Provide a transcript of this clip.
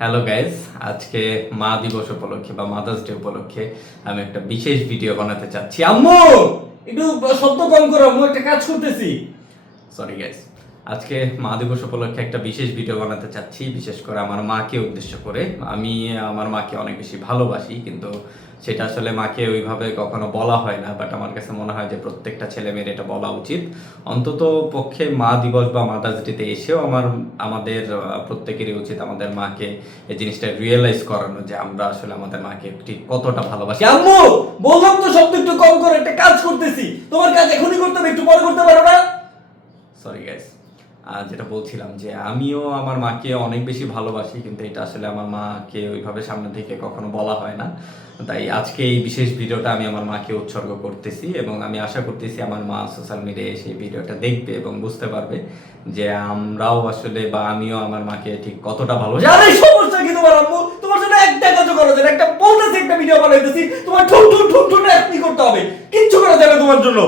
Hello guys, আজকে মা দিবস উপলক্ষে বা মাদার্স ডে উপলক্ষে আমি একটা বিশেষ ভিডিও বানাতে চাচ্ছি। আম্মু, একটু শব্দ কম করো, আম্মু একটা কাজ করতেছি। সরি গাইজ, আজকে মা দিবস উপলক্ষে একটা বিশেষ ভিডিও বানাতে চাচ্ছি, বিশেষ করে আমার মাকে উদ্দেশ্য করে। আমি আমার মাকে অনেক বেশি ভালোবাসি, কিন্তু সেটা আসলে মাকে ওইভাবে কখনো বলা হয় না। বাট আমার কাছে মনে হয় যে প্রত্যেকটা ছেলে মেয়ের এটা বলা উচিত। অন্তত পক্ষে মা দিবস বা মাদার্স ডেতে এসেও আমাদের প্রত্যেকেরই উচিত আমাদের মাকে এই জিনিসটা রিয়েলাইজ করানো যে আমরা আসলে আমাদের মাকে ঠিক কতটা ভালোবাসি। আম্মু, বললাম তো শব্দ একটু কম করে, একটা কাজ করতেছি। তোমার কাজ এখনই করতে হবে, একটু পরে করতে পারো না? সরি গাইস, যেটা বলছিলাম যে আমিও আমার মাকে অনেক বেশি ভালোবাসি, কিন্তু এটা আসলে আমার মাকে ওইভাবে সামনে থেকে কখনো বলা হয় না। তাই আজকে এই বিশেষ ভিডিওটা আমি আমার মাকে উৎসর্গ করতেছি, এবং আমি আশা করতেছি আমার মা সোশ্যাল মিডিয়ায় সেই ভিডিওটা দেখবে এবং বুঝতে পারবে যে আমরাও আসলে বা আমিও আমার মাকে ঠিক কতটা ভালোবাসি। আরে সমস্যা কি তোমার আম্মু? তোমার জন্য একটা কাজ করা যায় না, একটা বলতেছি, একটা ভিডিও বানাইতেছি, তোমার ঠুন ঠুন ঠুন ঠুন এখনই করতে হবে, কিচ্ছু করা যাবে তোমার জন্য।